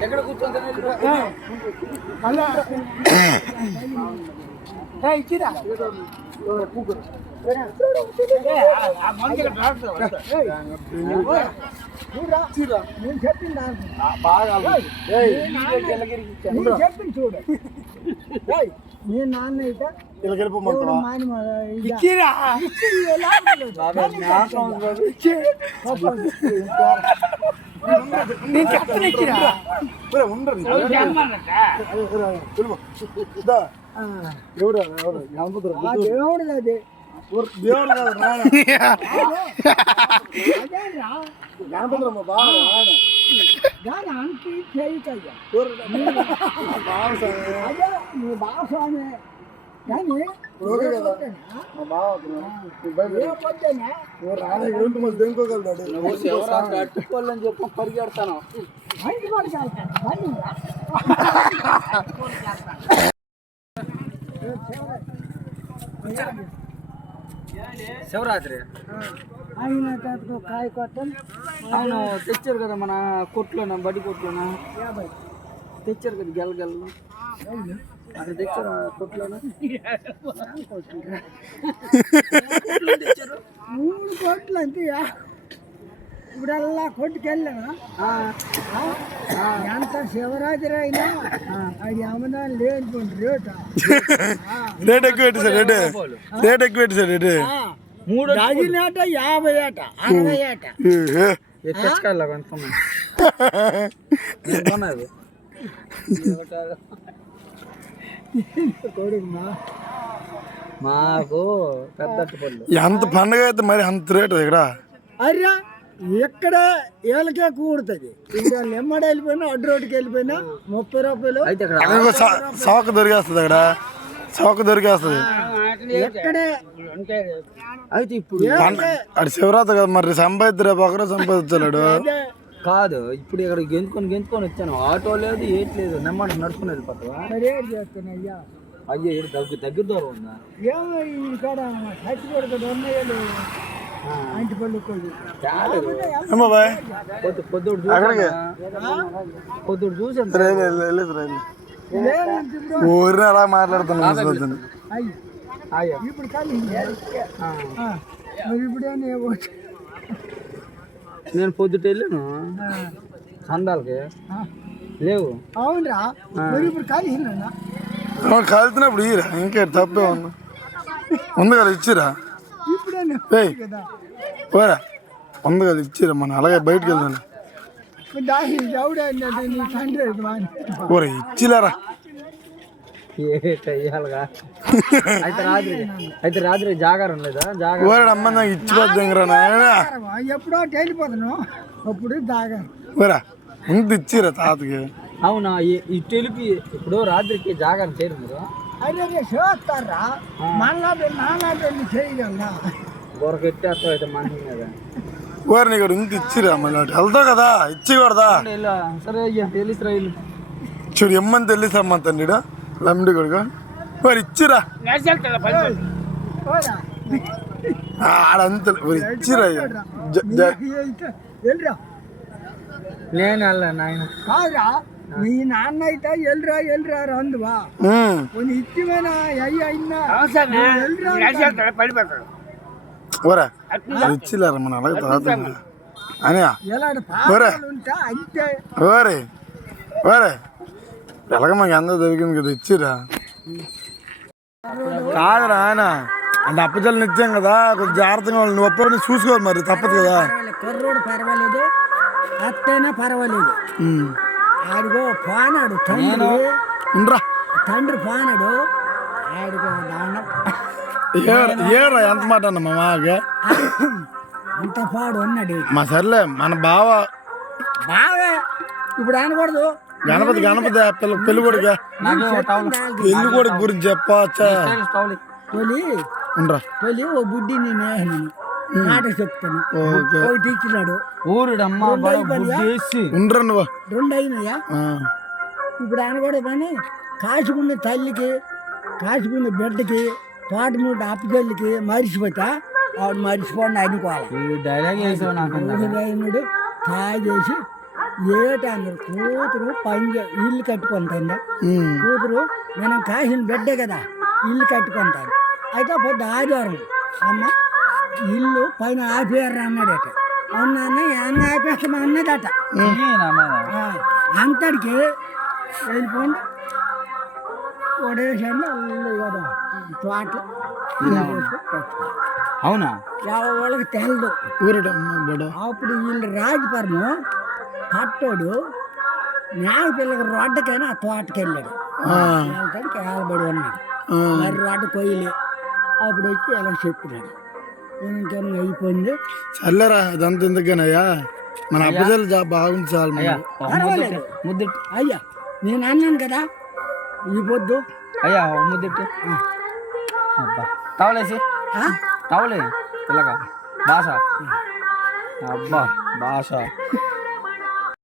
ఎక్కడ కూర్చొని ఇచ్చిరా నేను చెప్పింది చెప్పింది చూడు నేను నాన్న అయితే దేవుడు అదే గణపతి బాగా అంటి చేయకయ్యా నువ్వు బాగా స్వామి కానీ అట్టుకోవాలని చెప్పి పరిగెడతాను శివరాత్రి ఆయన కాయ కొట్టం అవును తెచ్చారు కదా మన కొట్లోనా బడి కొట్లోనా తెచ్చారు కదా గెలగెలను అది తెచ్చారు కొట్లోనా 3 కోట్లు అంతేయా ఇప్పుడల్లా కొట్టుకెళ్ళాను ఎంత శివరాత్రి అయినా అది అమ్మదా లేదు రేట్ ఎక్కువ రేట్ ఎక్కువ రేట్ 3 డజన్ 50 ఏట 60 ఏట తెచ్చుకోవాలి కొంతమంది మాకు పెద్ద ఎంత పండుగ అయితే మరి అంత రేటు ఇక్కడ అర్రా ఎక్కడ ఏళ్ళకే కూడుతుంది ఇంకా నెమ్మడి వెళ్ళిపోయినా అడ్డు రోడ్డుకి వెళ్ళిపోయినా 30 రూపాయలు చౌక దొరికేస్తుంది అక్కడ చౌక దొరికేస్తుంది ఎక్కడే అయితే ఇప్పుడు అది శివరాత్రి కదా మరి సంపాదిద్దు రేపు ఒకరే సంపాదించాడు కాదు ఇప్పుడు ఇక్కడ గెంతుకొని వచ్చాను ఆటో లేదు ఏట్ లేదు నెమ్మడి నడుచుకుని వెళ్ళిపోతావా చేస్తానయ్యా అయ్యో దగ్గర దూరం ఉందా ఏమో ఇక్కడ అంటి పళ్ళు పొద్దుడు చూసాను ఊరిని అలా మాట్లాడుతున్నాను ఇప్పుడు ఇప్పుడేనే నేను పొద్దుట వెళ్ళాను చందాలకి లేవు అవునరా ఇప్పుడు కాలుతున్నప్పుడు ఇరా ఇంకే తప్పే ఉన్నా ఉంది కదా ఇచ్చిరా పోరా ఉంది కదా ఇచ్చిరా మనం అలాగే బయటకు వెళ్తాను ఊరే ఇచ్చిలేరా అయితే రాత్రి జాగారం లేదా జాగారం అమ్మ నాకు ఇచ్చిపోద్దా ఎప్పుడో వెళ్ళిపోతాను అప్పుడు జాగారం ఊరా ఇంత ఇచ్చిరా తాతకి అవునా ఈ తెలిపి ఇప్పుడు రాత్రికి జాగారం చేయరు మీరు అదే చేస్తారా మళ్ళా చేయగలరా బొరకెట్టేస్తావు అయితే మనిషి మీద ఊరిని ఇక్కడ ఇంత ఇచ్చిరా మళ్ళీ వెళ్తావు కదా ఇచ్చికూడదా సరే అయ్యా తెలుసురా చూడు ఎమ్మని తెలుసమ్మా తండ్రిడా లమ్మిడి కొడుకు మరి ఇచ్చిరా ఆడంత ఇచ్చిరా నేను వెళ్ళాను ఆయన కాదురా మీ నాన్న అయితే ఎల్రా రందువా కొన్ని ఇచ్చిమైనా అయ్యా ఓరా ఇచ్చిలేరా మన అలాగే తాత అని ఓరే ఓరే ఎలాగ మాకు ఎంత దొరికింది కదా ఇచ్చిరా కాదురా ఆయన అంటే అప్పచెల్లని ఇచ్చాం కదా కొంచెం జాగ్రత్తగా వాళ్ళు నువ్వు అప్పుడు చూసుకోవాలి మరి తప్పదు కదా కుర్రోడు పర్వాలేదు అత్తైనా పర్వాలేదు ఆడిగో పోనాడు తండ్రి పోనాడు ఆడిగో ఏరా ఎంత మాట అన్న మా మాగా అంత పాడు ఉన్నాడు మా సర్లే మన బావే ఇప్పుడు అనకూడదు గణపతి పెళ్లి కొడుకు గురించి చెప్పచ్చా తొలి ఓ బుడ్డి నేను మాట చెప్తాను ఇచ్చినాడు ఊరుడమ్మా రెండు అయినాయా ఇప్పుడు అనకూడదు కానీ కాసుకున్న తల్లికి కాసుకున్న బిడ్డకి తోటమూట అప్పచెల్లికి మరిచిపోతా ఆవిడ మర్చిపోండి అనుకోవాలి. ఈ డైలాగ్ వేసావు నాకు ఊహిదైనుడు తాగేసి ఏటన్నారు కూతురు ఇల్లు కట్టుకుంటుందా కూతురు మనం కాసిన బిడ్డే కదా ఇల్లు కట్టుకుంటాను. అయితే పొద్దు ఆదివారం అమ్మ ఇల్లు పైన ఆపేయారు అన్నాడట. అవునాన్న ఏమన్నా ఆపేస్తామా అన్నదట. అంతటికి వెళ్ళిపోండి ఒడేసాను కదా తోటలో అవునా వాళ్ళకి తెలదు ఊరటమ్మ అప్పుడు వీళ్ళు రాజపురము పట్టోడు మేక పిల్లకి రోడ్డుకైనా ఆ తోటకి వెళ్ళాడు. వెళ్తాడికి ఏలబడి ఉన్నాడు. మరి రోడ్డు కొయ్యలే. అప్పుడు వచ్చి ఇలా చెప్పినాడు ఇంకేమో అయిపోయింది. చల్లరా ఇదంతా ఎందుకనయ్యా మన అప్పజల్లు బాగుంది చాలు. పర్వాలేదు ముద్దెట్టు అయ్యా నేను అన్నాను కదా ఈ పొద్దు అయ్యా ముద్దెట్టు అబ్బా టవలేసి టవలే ఇలాగా భాష అబ్బా భాష